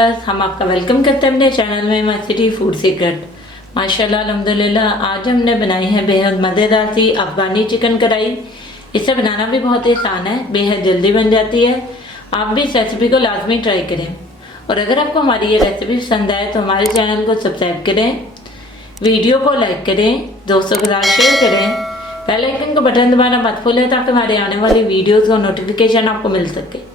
Viewers, हम आपका welcome करते हैं अपने चैनल में माय सिटी फूड सीक्रेट। माशाल्लाह अल्हम्दुलिल्लाह, आज हमने बनाई है बेहद मज़ेदार सी अफ़गानी चिकन कढ़ाई। इसे बनाना भी बहुत ही आसान है, बेहद जल्दी बन जाती है। आप भी इस रेसिपी को लाजमी ट्राई करें और अगर आपको हमारी ये रेसिपी पसंद आए तो हमारे चैनल को सब्सक्राइब करें, वीडियो को लाइक करें, दोस्तों के साथ शेयर करें, बेल आइकन का बटन दबाना मत भूलें ताकि हमारे आने वाली वीडियोज़ का नोटिफिकेशन आपको मिल सके।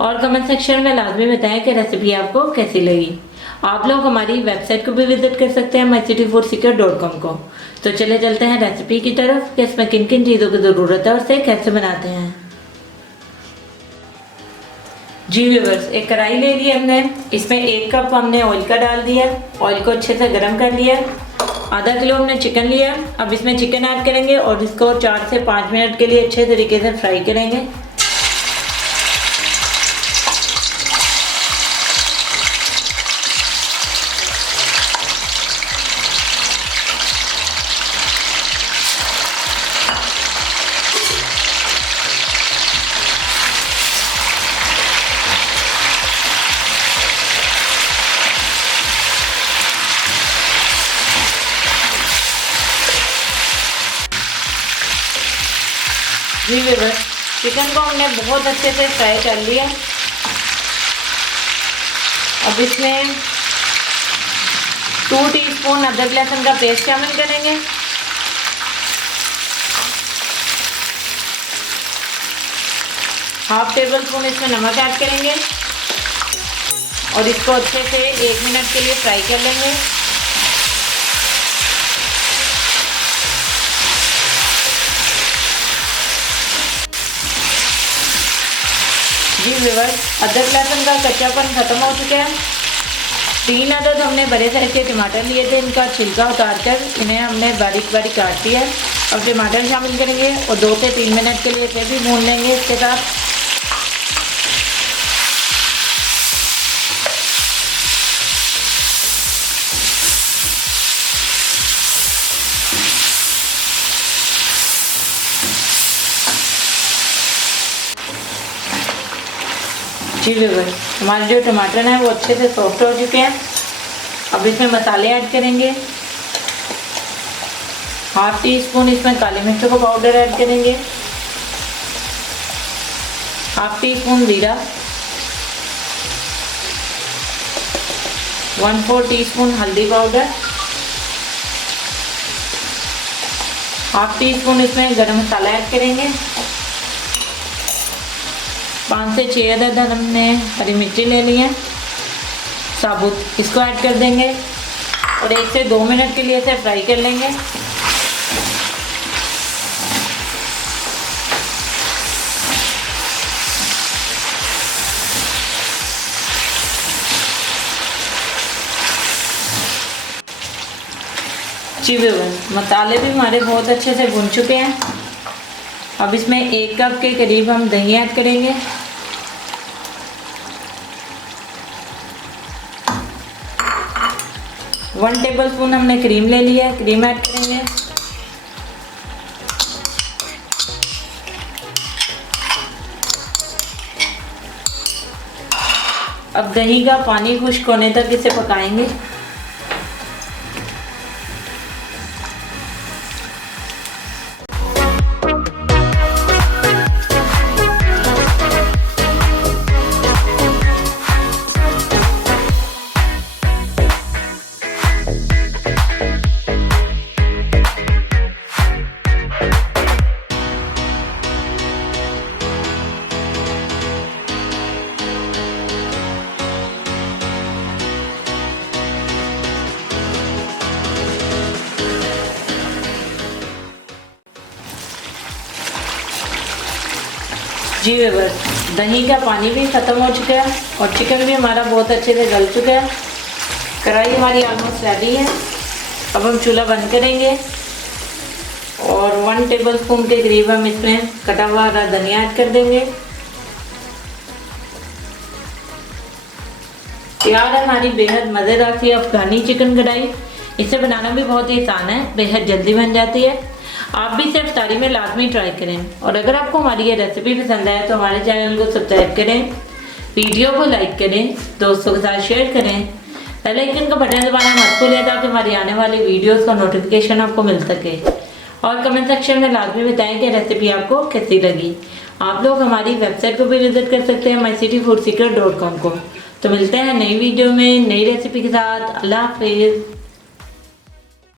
और कमेंट सेक्शन में लाजमी बताएं कि रेसिपी आपको कैसी लगी। आप लोग हमारी वेबसाइट को भी विजिट कर सकते हैं mycityfoodseeker.com को। तो चले चलते हैं रेसिपी की तरफ कि इसमें किन किन चीज़ों की ज़रूरत है और इसे कैसे बनाते हैं। जी व्यूअर्स, एक कढ़ाई ले ली हमने, इसमें 1 कप हमने ऑयल का डाल दिया। ऑयल को अच्छे से गर्म कर लिया। आधा किलो हमने चिकन लिया। अब इसमें चिकन ऐड करेंगे और इसको 4 से 5 मिनट के लिए अच्छे तरीके से फ्राई करेंगे। जी व्यूअर्स, चिकन को हमने बहुत अच्छे से फ्राई कर लिया। अब इसमें 2 टीस्पून अदरक लहसुन का पेस्ट शामिल करेंगे। हाफ टेबल स्पून इसमें नमक ऐड करेंगे और इसको अच्छे से 1 मिनट के लिए फ्राई कर लेंगे। जी व्यूअर्स, अदरक लहसुन का कच्चापन ख़त्म हो चुका है। 3 अदद हमने बड़े साइज के टमाटर लिए थे, इनका छिलका उतारकर इन्हें हमने बारीक बारीक काट दिया है। अब टमाटर शामिल करेंगे और 2 से 3 मिनट के लिए इसे भी भून लेंगे इसके साथ। जी व्यूअर्स, हमारे जो टमाटर हैं वो अच्छे से सॉफ्ट हो चुके हैं। अब इसमें मसाले ऐड करेंगे। हाफ टी स्पून इसमें काली मिर्च का पाउडर ऐड करेंगे। हाफ टी स्पून जीरा, 1/4 टीस्पून हल्दी पाउडर, हाफ टी स्पून इसमें गरम मसाला ऐड करेंगे। 5 से 6 अदद हमने हरी मिर्ची ले ली है साबुत, इसको ऐड कर देंगे और 1 से 2 मिनट के लिए इसे फ्राई कर लेंगे। जी व्यूअर्स, मसाले भी हमारे बहुत अच्छे से भुन चुके हैं। अब इसमें 1 कप के करीब हम दही ऐड करेंगे। वन टेबल स्पून हमने क्रीम ले लिया है, क्रीम ऐड करेंगे। अब दही का पानी खुश्क होने तक इसे पकाएंगे। जी व्यूअर्स, दही का पानी भी ख़त्म हो चुका है और चिकन भी हमारा बहुत अच्छे से गल चुका है। कढ़ाई हमारी ऑलमोस्ट रेडी है। अब हम चूल्हा बंद करेंगे और 1 टेबल स्पून के करीब हम इसमें कटा हुआ हरा धनिया ऐड कर देंगे। तैयार है हमारी बेहद मज़ेदार सी अफ़गानी चिकन कढ़ाई। इसे बनाना भी बहुत ही आसान है, बेहद जल्दी बन जाती है। आप भी सिर्फ इफ्तारी में लाजमी ट्राई करें और अगर आपको हमारी ये रेसिपी पसंद आए तो हमारे चैनल को सब्सक्राइब करें, वीडियो को लाइक करें, दोस्तों के साथ शेयर करें, बेल आइकन का बटन दबाना मत भूलिए ताकि हमारी आने वाली वीडियोस का नोटिफिकेशन आपको मिल सके। और कमेंट सेक्शन में लाजमी बताएं कि रेसिपी आपको कैसी लगी। आप लोग हमारी वेबसाइट को भी विजिट कर सकते हैं mycityfoodseeker.com को। तो मिलते हैं नई वीडियो में नई रेसिपी के साथ। अल्लाह हाफिज़।